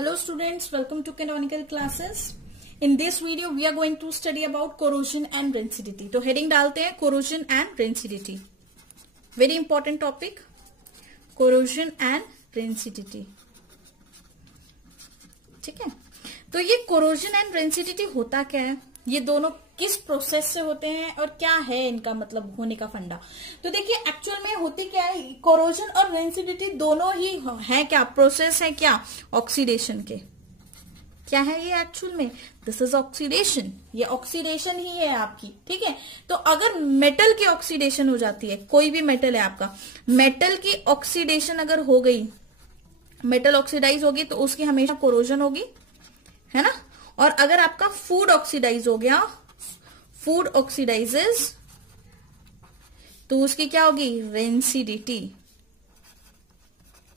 Hello students, welcome to canonical classes. In this video we are going to study about corrosion and rancidity. तो heading डालते हैं corrosion and rancidity. Very important topic, corrosion and rancidity. ठीक है, तो ये corrosion and rancidity होता क्या है, ये दोनों किस प्रोसेस से होते हैं और क्या है इनका मतलब होने का फंडा। तो देखिए एक्चुअल में होती क्या है, कोरोजन और रेंसिडिटी दोनों ही है क्या, प्रोसेस है क्या ऑक्सीडेशन के। क्या है ये एक्चुअल में, दिस इज ऑक्सीडेशन, ये ऑक्सीडेशन ही है आपकी। ठीक है, तो अगर मेटल की ऑक्सीडेशन हो जाती है, कोई भी मेटल है आपका, मेटल की ऑक्सीडेशन अगर हो गई, मेटल ऑक्सीडाइज होगी तो उसकी हमेशा कोरोजन होगी, है ना। और अगर आपका फूड ऑक्सीडाइज हो गया, फूड ऑक्सीडाइजेस, तो उसकी क्या होगी, रेंसिडिटी।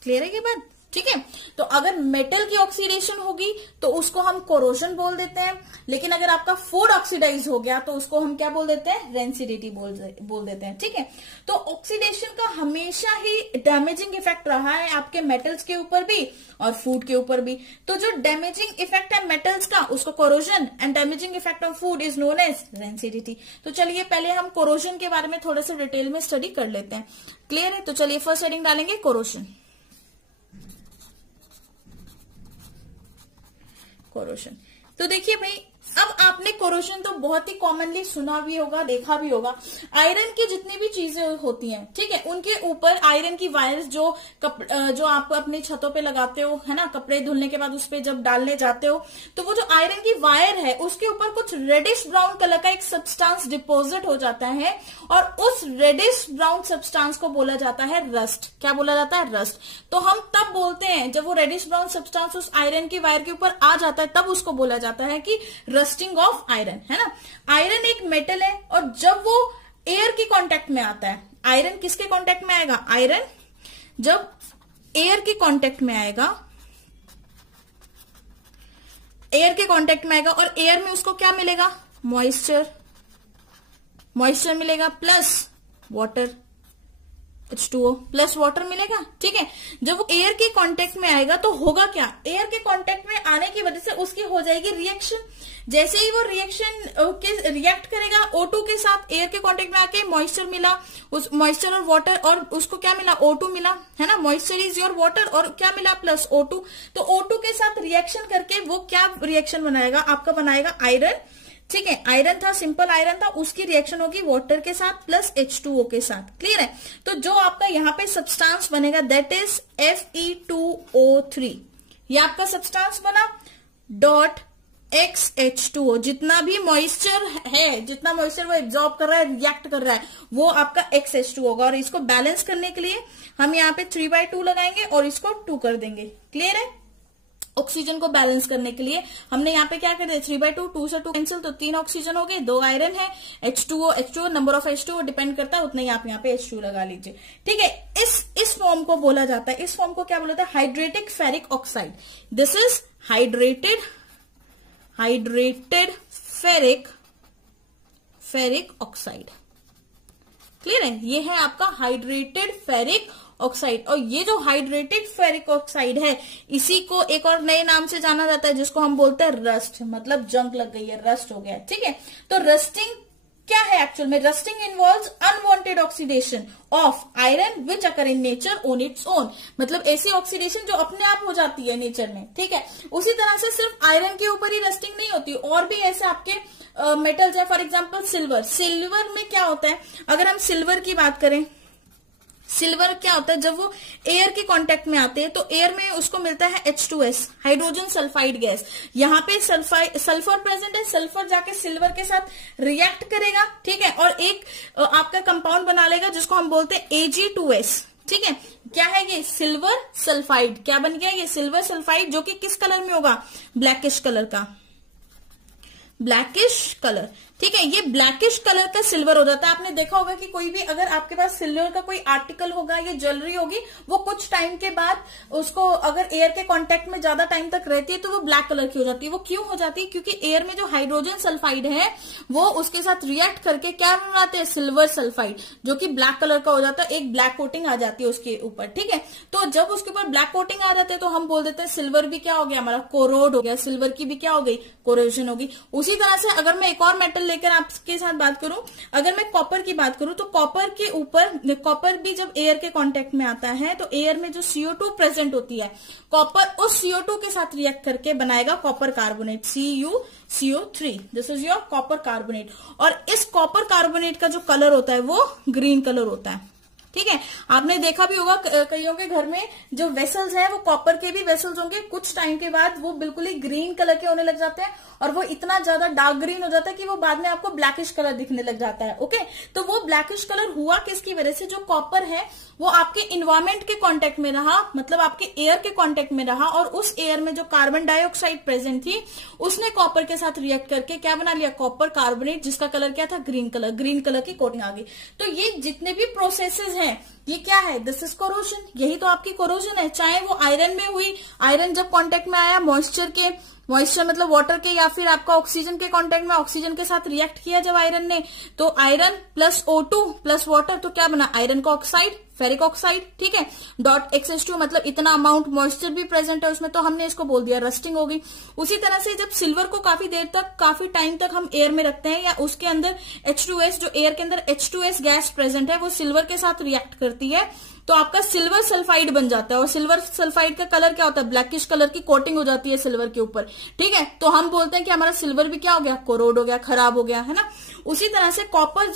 क्लियर है ये बात, ठीक है। तो अगर मेटल की ऑक्सीडेशन होगी तो उसको हम कोरोजन बोल देते हैं, लेकिन अगर आपका फूड ऑक्सीडाइज हो गया तो उसको हम क्या बोल देते हैं, रेंसिडिटी बोल देते हैं। ठीक है, तो ऑक्सीडेशन का हमेशा ही डैमेजिंग इफेक्ट रहा है आपके मेटल्स के ऊपर भी और फूड के ऊपर भी। तो जो डैमेजिंग इफेक्ट है मेटल्स का उसको corrosion, and damaging effect of food is known as rancidity. तो चलिए पहले हम कोरोजन के बारे में थोड़े से डिटेल में स्टडी कर लेते हैं। क्लियर है, तो चलिए फर्स्ट हेडिंग डालेंगे कोरोजन। कोरोजन, तो देखिए भाई, अब आपने कोरोजन तो बहुत ही कॉमनली सुना भी होगा, देखा भी होगा। आयरन की जितनी भी चीजें होती हैं, ठीक है, उनके ऊपर आयरन की वायर्स जो आप अपनी छतों पे लगाते हो, है ना, कपड़े धुलने के बाद उस पे जब डालने जाते हो, तो वो जो आयरन की वायर है उसके ऊपर कुछ रेडिश ब्राउन कलर का एक सब्सटेंस डिपोजिट हो जाता है, और उस रेडिश ब्राउन सब्सटेंस को बोला जाता है रस्ट। क्या बोला जाता है, रस्ट। तो हम तब बोलते हैं जब वो रेडिश ब्राउन सब्सटेंस उस आयरन की वायर के ऊपर आ जाता है, तब उसको बोला जाता है कि रस्टिंग ऑफ आयरन, है ना। आयरन एक मेटल है और जब वो एयर की कांटेक्ट में आता है, आयरन किसके कांटेक्ट में आएगा, आयरन जब एयर के कांटेक्ट में आएगा, एयर के कांटेक्ट में आएगा, और एयर में उसको क्या मिलेगा, मॉइस्चर मिलेगा plus water, H2O plus water मिलेगा। ठीक है, जब वो एयर के कांटेक्ट में आएगा तो होगा क्या, एयर के कांटेक्ट में आने की वजह से उसकी हो जाएगी रिएक्शन। जैसे ही वो रिएक्ट करेगा O2 के साथ, एयर के कांटेक्ट में आके मॉइस्चर मिला, उस मॉइस्चर और वाटर, और उसको क्या मिला, O2 मिला, है ना। मॉइस्चर इज योर वाटर, और क्या मिला, प्लस O2। तो O2 के साथ रिएक्शन करके वो क्या रिएक्शन बनाएगा, आपका बनाएगा आयरन। ठीक है, आयरन था, सिंपल आयरन था, उसकी रिएक्शन होगी वाटर के साथ प्लस H2O के साथ। क्लियर है, तो जो आपका यहाँ पे सब्सटेंस बनेगा दैट इज Fe2O3, ये आपका सब्सटेंस बना, डॉट XH2O, जितना भी मॉइस्चर है, जितना मॉइस्चर वो एब्जॉर्ब कर रहा है, रिएक्ट कर रहा है, वो आपका XH2 होगा। और इसको बैलेंस करने के लिए हम यहाँ पे 3/2 लगाएंगे और इसको 2 कर देंगे। क्लियर है, ऑक्सीजन को बैलेंस करने के लिए हमने यहाँ पे क्या कर दिया, 3/2, 2 से 2 कैंसिल, तो 3 ऑक्सीजन हो गए, 2 आयरन है, H2O number of H2O depend करता है, उतना ही आप यहाँ पे H2 लगा लीजिए। ठीक है, इस फॉर्म को बोला जाता है, इस फॉर्म को क्या बोला जाता है, hydratic ferric oxide. This is hydrated ferric oxide. Clear है, ये है आपका हाइड्रेटेड फेरिक ऑक्साइड। और ये जो हाइड्रेटेड फेरिक ऑक्साइड है, इसी को एक और नए नाम से जाना जाता है, जिसको हम बोलते हैं रस्ट, मतलब जंग लग गई है, रस्ट हो गया। ठीक है, तो रस्टिंग क्या है एक्चुअल में, rusting involves unwanted oxidation of iron which occur in nature on its own, मतलब ऐसी ऑक्सीडेशन जो अपने आप हो जाती है नेचर में। ठीक है, उसी तरह से सिर्फ आयरन के ऊपर ही रस्टिंग नहीं होती, और भी ऐसे आपके मेटल्स है। फॉर एग्जाम्पल सिल्वर में क्या होता है, अगर हम सिल्वर की बात करें, सिल्वर क्या होता है, जब वो एयर के कांटेक्ट में आते हैं तो एयर में उसको मिलता है H2S, हाइड्रोजन सल्फाइड गैस। यहाँ पे सल्फर प्रेजेंट है, सल्फर जाके सिल्वर के साथ रिएक्ट करेगा, ठीक है, और एक आपका कंपाउंड बना लेगा जिसको हम बोलते हैं Ag2S। ठीक है, क्या है ये, सिल्वर सल्फाइड। क्या बन गया ये, सिल्वर सल्फाइड, जो कि किस कलर में होगा, ब्लैकिश कलर का, ब्लैकिश कलर। ठीक है, ये ब्लैकिश कलर का सिल्वर हो जाता है। आपने देखा होगा कि कोई भी अगर आपके पास सिल्वर का कोई आर्टिकल होगा या ज्वेलरी होगी, वो कुछ टाइम के बाद उसको अगर एयर के कांटेक्ट में ज्यादा टाइम तक रहती है तो वो ब्लैक कलर की हो जाती है। वो क्यों हो जाती है? क्योंकि एयर में जो हाइड्रोजन सल्फाइड है वो उसके साथ रिएक्ट करके क्या बनाते हैं, सिल्वर सल्फाइड, जो कि ब्लैक कलर का हो जाता है। एक ब्लैक कोटिंग आ जाती है उसके ऊपर। ठीक है, तो जब उसके ऊपर ब्लैक कोटिंग आ जाते हैं तो हम बोल देते हैं सिल्वर भी क्या हो गया, हमारा कोरोड हो गया, सिल्वर की भी क्या हो गई, कोरोजन होगी। उसी तरह से अगर मैं एक और मेटल लेकर आपके साथ बात करूं, अगर मैं कॉपर की बात करूं तो कॉपर के ऊपर, कॉपर भी जब एयर के कांटेक्ट में आता है तो एयर में जो CO2 प्रेजेंट होती है, कॉपर उस CO2 के साथ रिएक्ट करके बनाएगा copper carbonate, CuCO3। This is your copper carbonate. और इस कॉपर कार्बोनेट का जो कलर होता है वो ग्रीन कलर होता है। ठीक है, आपने देखा भी होगा कईयों के घर में जो वेसल्स हैं वो कॉपर के भी वेसल्स होंगे, कुछ टाइम के बाद वो बिल्कुल ही ग्रीन कलर के होने लग जाते हैं और वो इतना ज्यादा डार्क ग्रीन हो जाता है कि वो बाद में आपको ब्लैकिश कलर दिखने लग जाता है। ओके, तो वो ब्लैकिश कलर हुआ किसकी वजह से? जो कॉपर है वो आपके इन्वायरमेंट के कांटेक्ट में रहा, मतलब आपके एयर के कांटेक्ट में रहा, और उस एयर में जो कार्बन डाइऑक्साइड प्रेजेंट थी उसने कॉपर के साथ रिएक्ट करके क्या बना लिया, कॉपर कार्बोनेट, जिसका कलर क्या था, ग्रीन कलर। ग्रीन कलर की कोटिंग आ गई। तो ये जितने भी प्रोसेसेस हैं ये क्या है, दिस इज कोरोजन। यही तो आपकी कोरोजन है। चाहे वो आयरन में हुई, आयरन जब कांटेक्ट में आया मॉइस्चर मतलब वाटर के, या फिर आपका ऑक्सीजन के कांटेक्ट में ऑक्सीजन के साथ रिएक्ट किया जब आयरन ने, तो iron plus O2 plus water, तो क्या बना, आयरन का ऑक्साइड, फेरिक ऑक्साइड। ठीक है, .XH2 मतलब इतना अमाउंट मॉइस्चर भी प्रेजेंट है उसमें, तो हमने इसको बोल दिया रस्टिंग हो गई। उसी तरह से जब सिल्वर को काफी देर तक, काफी टाइम तक हम एयर में रखते हैं, या उसके अंदर H2S, जो एयर के अंदर H2S गैस प्रेजेंट है वो सिल्वर के साथ रिएक्ट करती है, तो आपका सिल्वर सल्फाइड बन जाता है। और सिल्वर सल्फाइड का कलर क्या होता है, ब्लैकिश कलर की कोटिंग हो जाती है सिल्वर के ऊपर। ठीक है, तो हम बोलते हैं कि हमारा सिल्वर भी क्या हो गया, कोरोड हो गया, खराब हो गया, है ना। उसी तरह से कॉपर,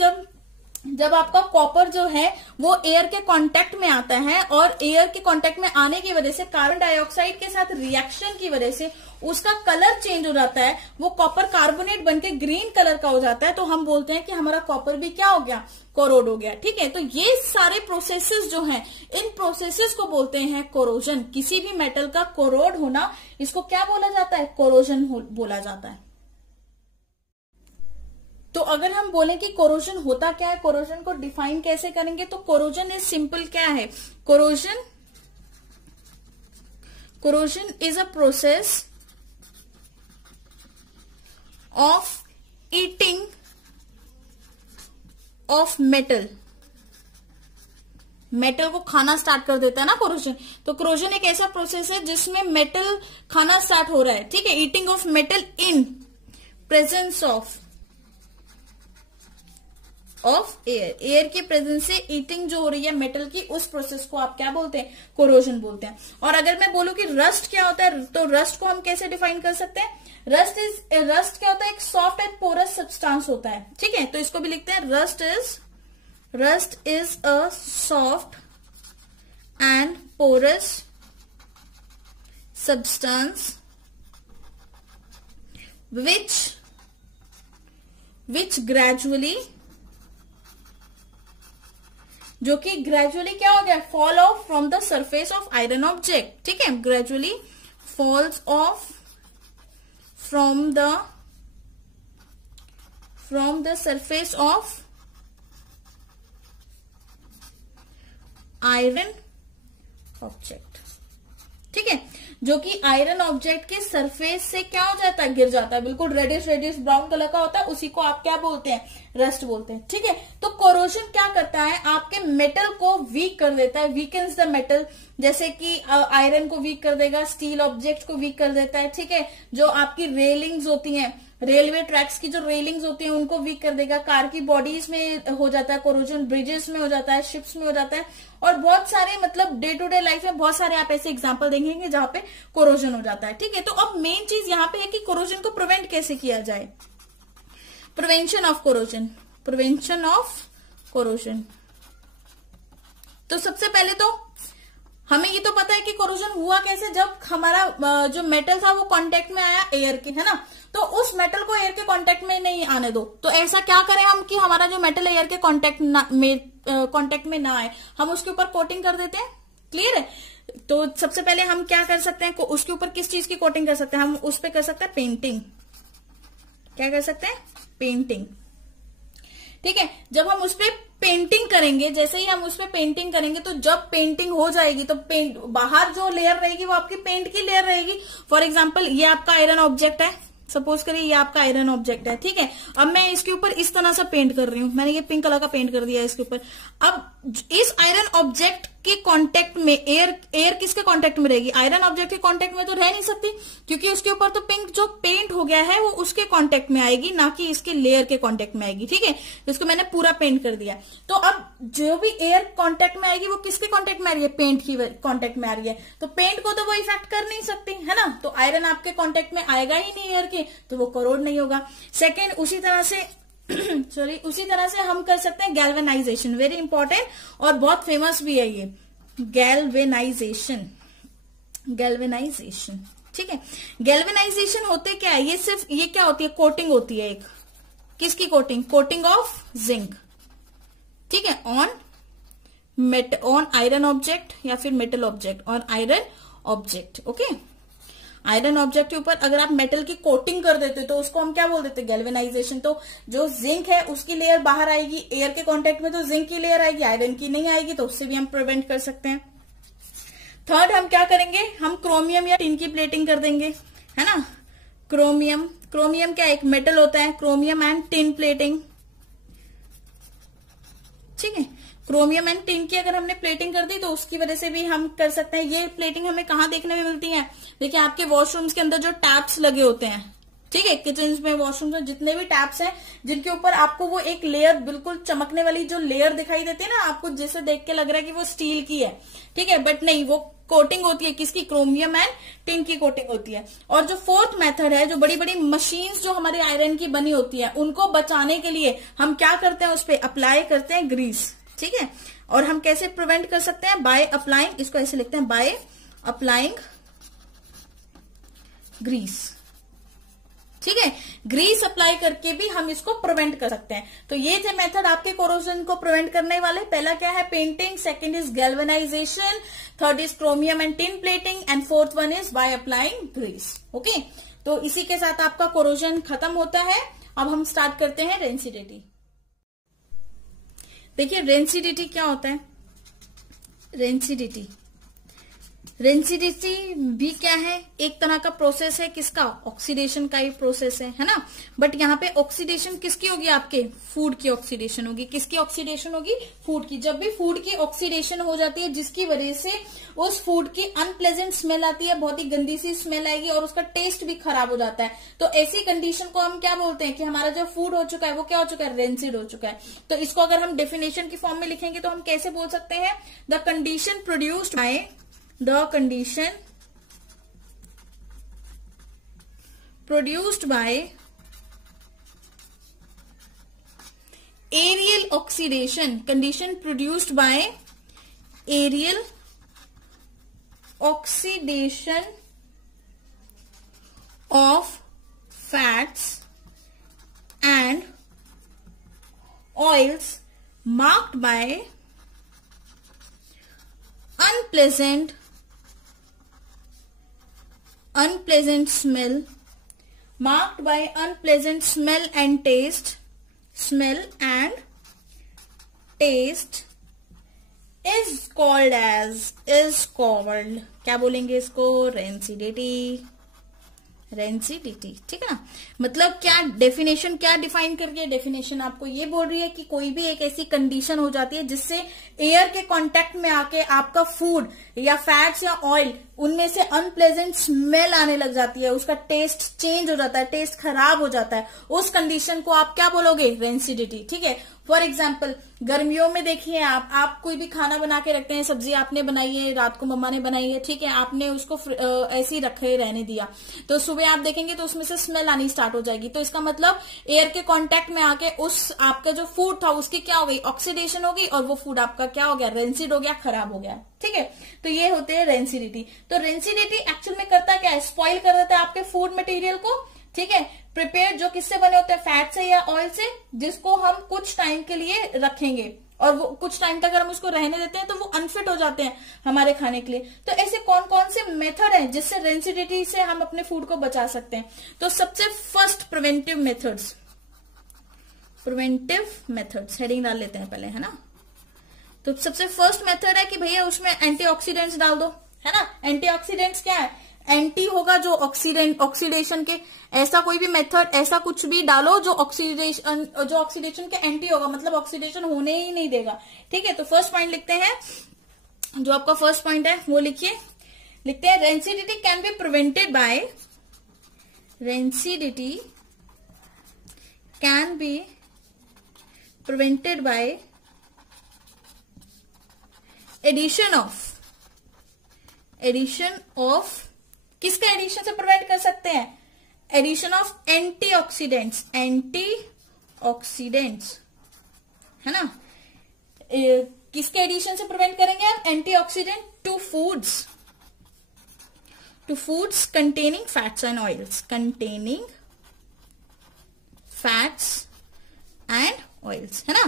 जब आपका कॉपर जो है वो एयर के कांटेक्ट में आता है, और एयर के कांटेक्ट में आने की वजह से कार्बन डाइऑक्साइड के साथ रिएक्शन की वजह से उसका कलर चेंज हो जाता है, वो कॉपर कार्बोनेट बनके ग्रीन कलर का हो जाता है, तो हम बोलते हैं कि हमारा कॉपर भी क्या हो गया, कोरोड हो गया। ठीक है, तो ये सारे प्रोसेसेस जो हैं, इन प्रोसेसेस को बोलते हैं कोरोजन। किसी भी मेटल का कोरोड होना, इसको क्या बोला जाता है, कोरोजन बोला जाता है। तो अगर हम बोले कि कोरोजन होता क्या है, कोरोजन को डिफाइन कैसे करेंगे, तो कोरोजन इज सिंपल क्या है, corrosion is a process of eating of metal को खाना स्टार्ट कर देता है ना कोरोजन। तो कोरोजन एक ऐसा प्रोसेस है जिसमें मेटल खाना स्टार्ट हो रहा है। ठीक है, eating of metal in presence of air के प्रेजेंस से ईटिंग जो हो रही है मेटल की, उस प्रोसेस को आप क्या बोलते हैं, कोरोजन बोलते हैं। और अगर मैं बोलूं कि रस्ट क्या होता है, तो रस्ट को हम कैसे डिफाइन कर सकते हैं, रस्ट क्या होता है, एक सॉफ्ट एंड पोरस सब्सटेंस होता है। ठीक है, तो इसको भी लिखते हैं, rust is a soft and porous substance which gradually, जो कि ग्रेजुअली क्या हो गया, fall off from the surface of iron object. ठीक है, gradually falls off from the surface of iron object. ठीक है, जो कि आयरन ऑब्जेक्ट के सरफेस से क्या हो जाता है, गिर जाता है, बिल्कुल रेडिश ब्राउन कलर का होता है, उसी को आप क्या बोलते हैं, रस्ट बोलते हैं। ठीक है, तो कोरोजन क्या करता है, आपके मेटल को वीक कर देता है, वीकन्स द मेटल, जैसे कि आयरन को वीक कर देगा, स्टील ऑब्जेक्ट को वीक कर देता है। ठीक है, जो आपकी रेलिंग्स होती हैं, रेलवे ट्रैक्स की जो रेलिंग्स होती हैं उनको वीक कर देगा, कार की बॉडीज में हो जाता है कोरोजन, ब्रिजेस में हो जाता है, शिप्स में हो जाता है, और बहुत सारे मतलब डे टू डे लाइफ में बहुत सारे आप ऐसे एग्जांपल देखेंगे जहां पे कोरोजन हो जाता है। ठीक है, तो अब मेन चीज यहाँ पे है कि कोरोजन को प्रिवेंट कैसे किया जाए, प्रिवेंशन ऑफ कोरोजन। तो सबसे पहले तो हमें ये तो पता है कि कोरोजन हुआ कैसे, जब हमारा जो मेटल था वो कांटेक्ट में आया एयर के, है ना, तो उस मेटल को एयर के कांटेक्ट में नहीं आने दो। तो ऐसा क्या करें हम कि हमारा जो मेटल एयर के कांटेक्ट में ना आए, हम उसके ऊपर कोटिंग कर देते हैं। क्लियर है, तो सबसे पहले हम क्या कर सकते हैं, उसके ऊपर किस चीज की कोटिंग कर सकते हैं, हम उस पर कर सकते हैं पेंटिंग। क्या कर सकते हैं, पेंटिंग। ठीक है, जब हम उस पर पेंटिंग करेंगे, जैसे ही हम उस पर पेंटिंग करेंगे तो जब पेंटिंग हो जाएगी तो पेंट बाहर जो लेयर रहेगी वो आपकी पेंट की लेयर रहेगी। फॉर एग्जाम्पल ये आपका आयरन ऑब्जेक्ट है, सपोज करिए ये आपका आयरन ऑब्जेक्ट है। ठीक है, अब मैं इसके ऊपर इस तरह से पेंट कर रही हूं, मैंने ये पिंक कलर का पेंट कर दिया है इसके ऊपर। अब इस आयरन ऑब्जेक्ट के कांटेक्ट में एयर किसके कांटेक्ट में रहेगी? आयरन ऑब्जेक्ट के कांटेक्ट में तो रह नहीं सकती, क्योंकि उसके ऊपर तो पिंक जो पेंट हो गया है वो उसके कांटेक्ट में आएगी, ना कि इसके लेयर के कांटेक्ट में आएगी। ठीक है, इसको मैंने पूरा पेंट कर दिया। तो अब जो भी एयर कांटेक्ट में आएगी वो किसके कांटेक्ट में आ रही है? पेंट की कांटेक्ट में आ रही है। तो पेंट को तो वो इफेक्ट कर नहीं सकती है ना, तो आयरन आपके कांटेक्ट में आएगा ही नहीं एयर के, तो वो करोड नहीं होगा। सेकेंड, उसी तरह से उसी तरह से हम कर सकते हैं गैल्वेनाइजेशन, वेरी इंपॉर्टेंट और बहुत फेमस भी है ये गैल्वेनाइजेशन। ठीक है, गैल्वेनाइजेशन होते क्या है? ये क्या होती है? कोटिंग होती है एक, किसकी कोटिंग? Coating of zinc. ठीक है, ऑन आयरन ऑब्जेक्ट या फिर metal object, on iron object. Okay, iron object के ऊपर अगर आप मेटल की कोटिंग कर देते तो उसको हम क्या बोल देते? गैल्वेनाइजेशन। तो जो जिंक है उसकी लेयर बाहर आएगी, एयर के कांटेक्ट में तो जिंक की लेयर आएगी, आयरन की नहीं आएगी, तो उससे भी हम प्रिवेंट कर सकते हैं। थर्ड, हम क्या करेंगे? हम क्रोमियम या टिन की प्लेटिंग कर देंगे, है ना। क्रोमियम क्या एक मेटल होता है, क्रोमियम एंड टिन प्लेटिंग। ठीक है, क्रोमियम एंड टिन की अगर हमने प्लेटिंग कर दी तो उसकी वजह से भी हम कर सकते हैं। ये प्लेटिंग हमें कहाँ देखने में मिलती है? देखिए आपके वॉशरूम्स के अंदर जो टैप्स लगे होते हैं, ठीक है, किचन में, वॉशरूम में जितने भी टैप्स हैं, जिनके ऊपर आपको वो एक लेयर, बिल्कुल चमकने वाली जो लेयर दिखाई देती है ना, आपको जिसे देख के लग रहा है कि वो स्टील की है। ठीक है, बट नहीं, वो कोटिंग होती है किसकी? क्रोमियम एंड टिन की कोटिंग होती है। और जो फोर्थ मेथड है, जो बड़ी बड़ी मशीन्स जो हमारे आयरन की बनी होती है, उनको बचाने के लिए हम क्या करते हैं? उस पर अप्लाई करते हैं ग्रीस। ठीक है, और हम कैसे प्रिवेंट कर सकते हैं? बाय अप्लाइंग, इसको ऐसे लिखते हैं, बाय अप्लाइंग ग्रीस। ठीक है, ग्रीस अप्लाई करके भी हम इसको प्रिवेंट कर सकते हैं। तो ये थे मेथड आपके कोरोजन को प्रिवेंट करने वाले। पहला क्या है? Painting, second is galvanization, third is chromium and tin plating, and fourth one is by applying grease. Okay, तो इसी के साथ आपका कोरोजन खत्म होता है। अब हम स्टार्ट करते हैं रेंसिडिटी। देखिए रेंसिडिटी क्या होता है? रेंसिडिटी भी क्या है? एक तरह का प्रोसेस है, किसका? ऑक्सीडेशन का ही प्रोसेस है ना। बट यहाँ पे ऑक्सीडेशन किसकी होगी? आपके फूड की ऑक्सीडेशन होगी। किसकी ऑक्सीडेशन होगी? फूड की। जब भी फूड की ऑक्सीडेशन हो जाती है, जिसकी वजह से उस फूड की अनप्लेजेंट स्मेल आती है, बहुत ही गंदी सी स्मेल आएगी और उसका टेस्ट भी खराब हो जाता है, तो ऐसी कंडीशन को हम क्या बोलते हैं? कि हमारा जो फूड हो चुका है वो क्या हो चुका है? रेंसिड हो चुका है। तो इसको अगर हम डेफिनेशन की फॉर्म में लिखेंगे तो हम कैसे बोल सकते हैं? The condition produced by aerial oxidation, condition produced by aerial oxidation of fats and oils marked by unpleasant smell, marked by unpleasant smell and taste is called क्या बोलेंगे इसको? रेंसिडिटी। ठीक है ना, मतलब क्या डेफिनेशन क्या डिफाइन करके? डेफिनेशन आपको ये बोल रही है कि कोई भी एक ऐसी कंडीशन हो जाती है जिससे एयर के कांटेक्ट में आके आपका फूड या फैट्स या ऑयल, उनमें से अनप्लेजेंट स्मेल आने लग जाती है, उसका टेस्ट चेंज हो जाता है, टेस्ट खराब हो जाता है, उस कंडीशन को आप क्या बोलोगे? रेंसिडिटी। ठीक है, फॉर एग्जाम्पल गर्मियों में देखिए आप कोई भी खाना बना के रखते हैं, सब्जी आपने बनाई है, रात को मम्मा ने बनाई है, ठीक है, आपने उसको ऐसे ही रखे रहने दिया, तो सुबह आप देखेंगे तो उसमें से स्मेल आनी स्टार्ट हो जाएगी। तो इसका मतलब एयर के कांटेक्ट में आके उस आपका जो फूड था उसकी क्या हो गई? ऑक्सीडेशन हो गई, और वो फूड आपका क्या हो गया? रेंसिड हो गया, खराब हो गया। ठीक है, तो ये होते हैं रेंसिडिटी। तो रेंसिडिटी एक्चुअल में करता क्या है? स्पॉइल कर देता है आपके फूड मटेरियल को। ठीक है, प्रिपेयर जो किससे बने होते हैं? फैट से या ऑयल से, जिसको हम कुछ टाइम के लिए रखेंगे, और वो कुछ टाइम तक अगर हम उसको रहने देते हैं तो वो अनफिट हो जाते हैं हमारे खाने के लिए। तो ऐसे कौन कौन से मेथड हैं जिससे रेंसिडिटी से हम अपने फूड को बचा सकते हैं? तो सबसे first preventive methods, preventive methods heading डाल लेते हैं पहले, है ना। तो सबसे फर्स्ट मेथड है कि भैया उसमें एंटीऑक्सीडेंट्स डाल दो, है ना। एंटीऑक्सीडेंट्स क्या है, एंटी होगा जो ऑक्सीडेशन के, ऐसा कोई भी मेथड, ऐसा कुछ भी डालो जो ऑक्सीडेशन के एंटी होगा, मतलब ऑक्सीडेशन होने ही नहीं देगा, ठीक है। तो फर्स्ट पॉइंट लिखते हैं, जो आपका फर्स्ट पॉइंट है वो लिखिए, लिखते हैं rancidity can be prevented by, rancidity can be prevented by addition of किसका एडिशन से प्रिवेंट कर सकते हैं, एडिशन ऑफ एंटीऑक्सीडेंट्स, है ना। किसके एडिशन से प्रिवेंट करेंगे हम, antioxidant to foods containing fats and oils, containing fats and oils, है ना।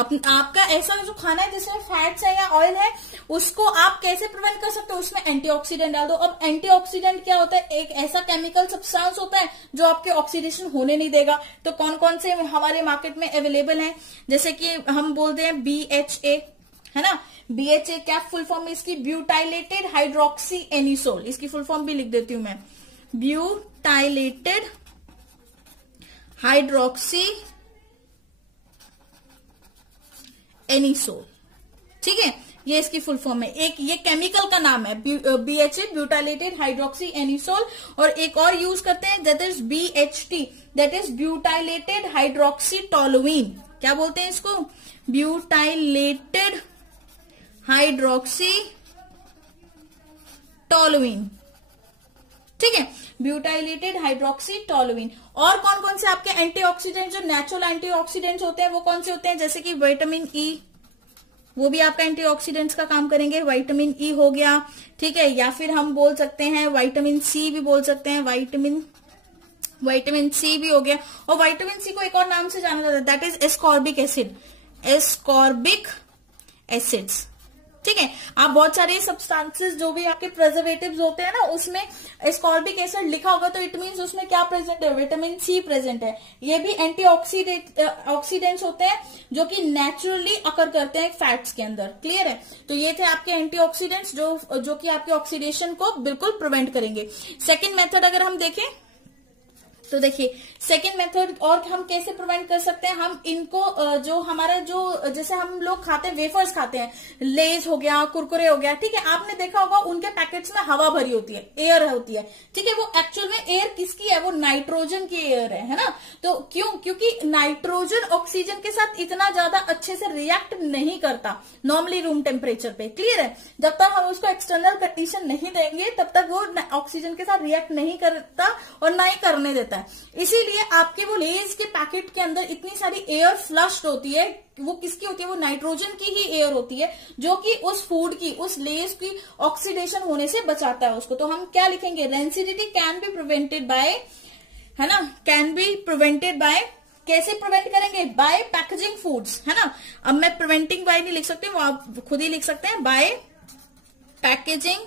आपका ऐसा जो खाना है जिसमें फैट्स है या ऑयल है, उसको आप कैसे प्रिवेंट कर सकते हो, उसमें एंटीऑक्सीडेंट डाल दो। अब एंटीऑक्सीडेंट क्या होता है, एक ऐसा केमिकल सब्सटेंस होता है जो आपके ऑक्सीडेशन होने नहीं देगा। तो कौन कौन से हमारे मार्केट में अवेलेबल हैं, जैसे कि हम बोलते हैं BHA, है ना। BHA क्या फुल फॉर्म है इसकी, ब्यूटाइलेटेड हाइड्रोक्सी एनिसोल, इसकी फुल फॉर्म भी लिख देती हूं मैं, ब्यूटाइलेटेड हाइड्रोक्सी एनिसोल, ठीक है, ये इसकी फुल फॉर्म है। एक ये केमिकल का नाम है BHA, ब्यूटाइलेटेड हाइड्रोक्सी एनिसोल, और एक और यूज करते हैं that is BHT, that is butylated hydroxy toluene. क्या बोलते हैं इसको, ब्यूटाइलेटेड हाइड्रोक्सी टोलुइन, ठीक है, ब्यूटाइलेटेड हाइड्रोक्सी टोलुइन। और कौन कौन से आपके एंटीऑक्सीडेंट, जो नेचुरल एंटीऑक्सीडेंट्स होते हैं वो कौन से होते हैं, जैसे कि विटामिन E, वो भी आपका एंटीऑक्सीडेंट्स का काम करेंगे, विटामिन E हो गया, ठीक है। या फिर हम बोल सकते हैं विटामिन C भी बोल सकते हैं, विटामिन C भी हो गया। और विटामिन C को एक और नाम से जाना जाता है, that is ascorbic acid, ascorbic acids, ठीक है। आप बहुत सारे सब्सटेंसेस जो भी आपके प्रिजर्वेटिव्स होते हैं ना, उसमें एस्कॉर्बिक एसिड लिखा होगा तो इट मींस उसमें क्या प्रेजेंट है, विटामिन C प्रेजेंट है। ये भी ऑक्सीडेंट्स होते हैं जो कि नेचुरली अकर करते हैं फैट्स के अंदर, क्लियर है। तो ये थे आपके एंटीऑक्सीडेंट्स जो कि आपके ऑक्सीडेशन को बिल्कुल प्रिवेंट करेंगे। सेकेंड मेथड अगर हम देखें तो देखिए, सेकेंड मेथड और हम कैसे प्रिवेंट कर सकते हैं, हम इनको जो हमारा जो जैसे हम लोग खाते हैं, वेफर्स खाते हैं, लेज हो गया, कुरकुरे हो गया, ठीक है, आपने देखा होगा उनके पैकेट्स में हवा भरी होती है, एयर होती है, ठीक है। वो एक्चुअल में एयर किसकी है, वो नाइट्रोजन की एयर है ना। तो क्यों, क्योंकि नाइट्रोजन ऑक्सीजन के साथ इतना ज्यादा अच्छे से रिएक्ट नहीं करता नॉर्मली रूम टेम्परेचर पे, क्लियर है। जब तक हम उसको एक्सटर्नल कंडीशन नहीं देंगे तब तक वो ऑक्सीजन के साथ रिएक्ट नहीं करता और ना ही करने देता है। इसीलिए आपके वो लेज के पैकेट के अंदर इतनी सारी एयर फ्लश्ड होती है, वो किसकी होती है, वो नाइट्रोजन की ही एयर होती है, जो कि उस फूड की, उस लेज की ऑक्सीडेशन होने से बचाता है उसको। तो हम क्या लिखेंगे, rancidity can be prevented bye, है ना, कैन बी प्रिवेंटेड बाय, कैसे प्रिवेंट करेंगे, बाय पैकेजिंग फूड्स, है ना। अब मैं प्रिवेंटिंग बाय नहीं लिख सकती, वो आप खुद ही लिख सकते हैं, बाय पैकेजिंग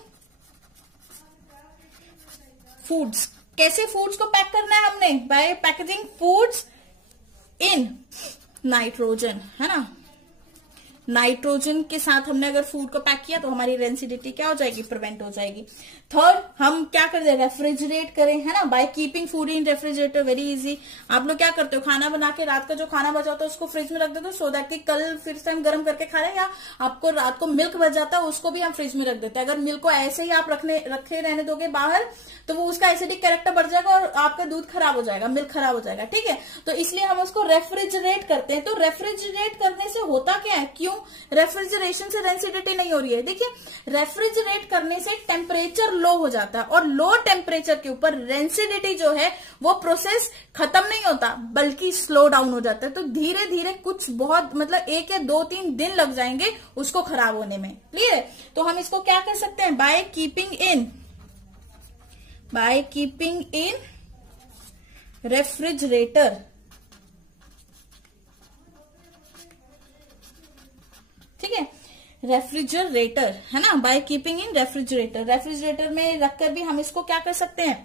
फूड्स। कैसे फूड्स को पैक करना है हमने, by packaging foods in nitrogen, है ना। नाइट्रोजन के साथ हमने अगर फूड को पैक किया तो हमारी रेंसिडिटी क्या हो जाएगी, प्रिवेंट हो जाएगी। थर्ड, हम क्या कर दे, रेफ्रिजरेट करें, है ना, by keeping food in refrigerator, very easy. आप लोग क्या करते हो, खाना बना के रात का जो खाना बचा होता है उसको फ्रिज में रख देते हो, सो दैट कि कल फिर से हम गर्म करके खा रहे हैं। या आपको रात को मिल्क बच जाता है, उसको भी हम फ्रिज में रख देते हैं। अगर मिल्क को ऐसे ही आप रखे रहने दोगे बाहर तो वो उसका एसिडिक कैरेक्टर बढ़ जाएगा और आपका दूध खराब हो जाएगा, मिल्क खराब हो जाएगा, ठीक है। तो इसलिए हम उसको रेफ्रिजरेट करते हैं। तो रेफ्रिजरेट करने से होता क्या है, क्यों रेफ्रिजरेशन से रेंसिडिटी नहीं हो रही है, देखिए रेफ्रिजरेट करने से टेम्परेचर लो हो जाता है, और लो टेम्परेचर के ऊपर रेंसिडिटी जो है वो प्रोसेस खत्म नहीं होता बल्कि स्लो डाउन हो जाता है। तो धीरे धीरे कुछ बहुत मतलब 1 या 2-3 दिन लग जाएंगे उसको खराब होने में, क्लियर है। तो हम इसको क्या कर सकते हैं, बाय कीपिंग इन रेफ्रिजरेटर, ठीक है, रेफ्रिजरेटर, है ना, by keeping in refrigerator. Refrigerator में रखकर भी हम इसको क्या कर सकते हैं,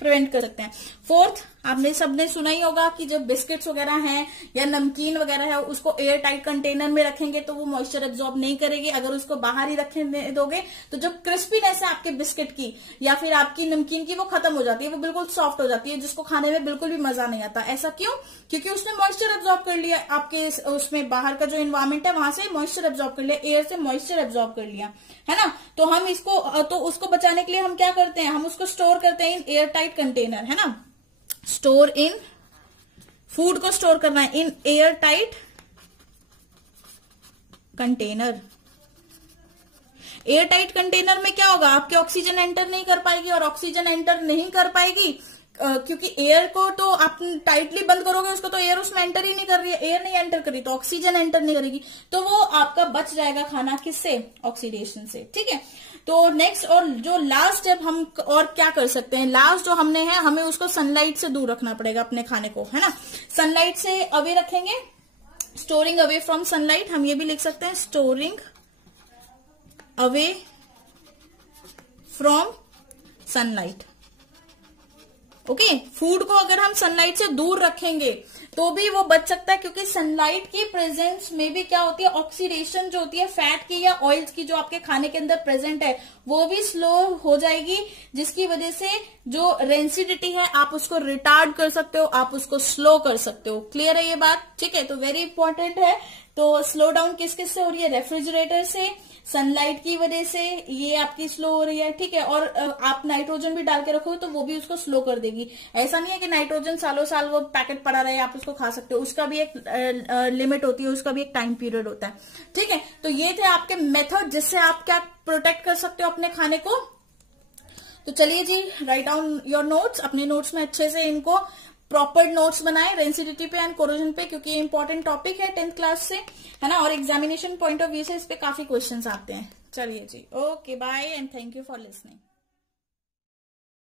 प्रिवेंट कर सकते हैं। फोर्थ, आपने सबने सुना ही होगा कि जब बिस्किट्स वगैरह हैं या नमकीन वगैरह है उसको एयर टाइट कंटेनर में रखेंगे तो वो मॉइस्चर एब्जॉर्ब नहीं करेगी। अगर उसको बाहर ही रखने दोगे तो जो क्रिस्पीनेस है आपके बिस्किट की या फिर आपकी नमकीन की वो खत्म हो जाती है, वो बिल्कुल सॉफ्ट हो जाती है, जिसको खाने में बिल्कुल भी मजा नहीं आता। ऐसा क्यों? क्योंकि उसने मॉइस्चर एब्जॉर्ब कर लिया, आपके उसमें बाहर का जो इन्वायरमेंट है वहां से मॉइस्चर एब्जॉर्ब कर लिया, एयर से मॉइस्चर एब्जॉर्ब कर लिया, है ना। तो हम उसको बचाने के लिए हम क्या करते हैं, हम उसको स्टोर करते हैं इन एयर टाइट कंटेनर, है ना। स्टोर इन, फूड को स्टोर करना है in air tight container. Air tight container में क्या होगा, आपके ऑक्सीजन एंटर नहीं कर पाएगी, और ऑक्सीजन एंटर नहीं कर पाएगी क्योंकि एयर को तो आप टाइटली बंद करोगे, उसको तो एयर उसमें एंटर ही नहीं कर रही है, एयर नहीं एंटर करी तो ऑक्सीजन एंटर नहीं करेगी, तो वो आपका बच जाएगा खाना किससे, ऑक्सीडेशन से, ठीक है। तो नेक्स्ट और जो लास्ट स्टेप हम और क्या कर सकते हैं, लास्ट जो हमने है, हमें उसको सनलाइट से दूर रखना पड़ेगा अपने खाने को, है ना। सनलाइट से अवे रखेंगे, स्टोरिंग अवे फ्रॉम सनलाइट, हम ये भी लिख सकते हैं storing away from sunlight. Okay, food को अगर हम सनलाइट से दूर रखेंगे तो भी वो बच सकता है, क्योंकि सनलाइट की प्रेजेंस में भी क्या होती है, ऑक्सीडेशन जो होती है फैट की या ऑयल्स की जो आपके खाने के अंदर प्रेजेंट है वो भी स्लो हो जाएगी, जिसकी वजह से जो रेंसिडिटी है आप उसको रिटार्ड कर सकते हो, आप उसको स्लो कर सकते हो। क्लियर है ये बात, ठीक है। तो वेरी इंपॉर्टेंट है। तो स्लो डाउन किस किस से हो रही है, रेफ्रिजरेटर से, सनलाइट की वजह से ये आपकी स्लो हो रही है, ठीक है। और आप नाइट्रोजन भी डाल के रखोगे तो वो भी उसको स्लो कर देगी। ऐसा नहीं है कि नाइट्रोजन सालों साल वो पैकेट पड़ा रहे आप उसको खा सकते हो, उसका भी एक लिमिट होती है, उसका भी एक टाइम पीरियड होता है, ठीक है। तो ये थे आपके मेथड जिससे आप क्या प्रोटेक्ट कर सकते हो अपने खाने को। तो चलिए जी, राइट डाउन योर नोट्स, अपने नोट्स में अच्छे से इनको प्रॉपर नोट्स बनाए रेंसिडिटी पे एंड कोरोजन पे, क्योंकि ये इंपॉर्टेंट टॉपिक है 10th क्लास से, है ना, और एग्जामिनेशन पॉइंट ऑफ व्यू से इस पे काफी क्वेश्चंस आते हैं। चलिए जी, okay bye and thank you for listening.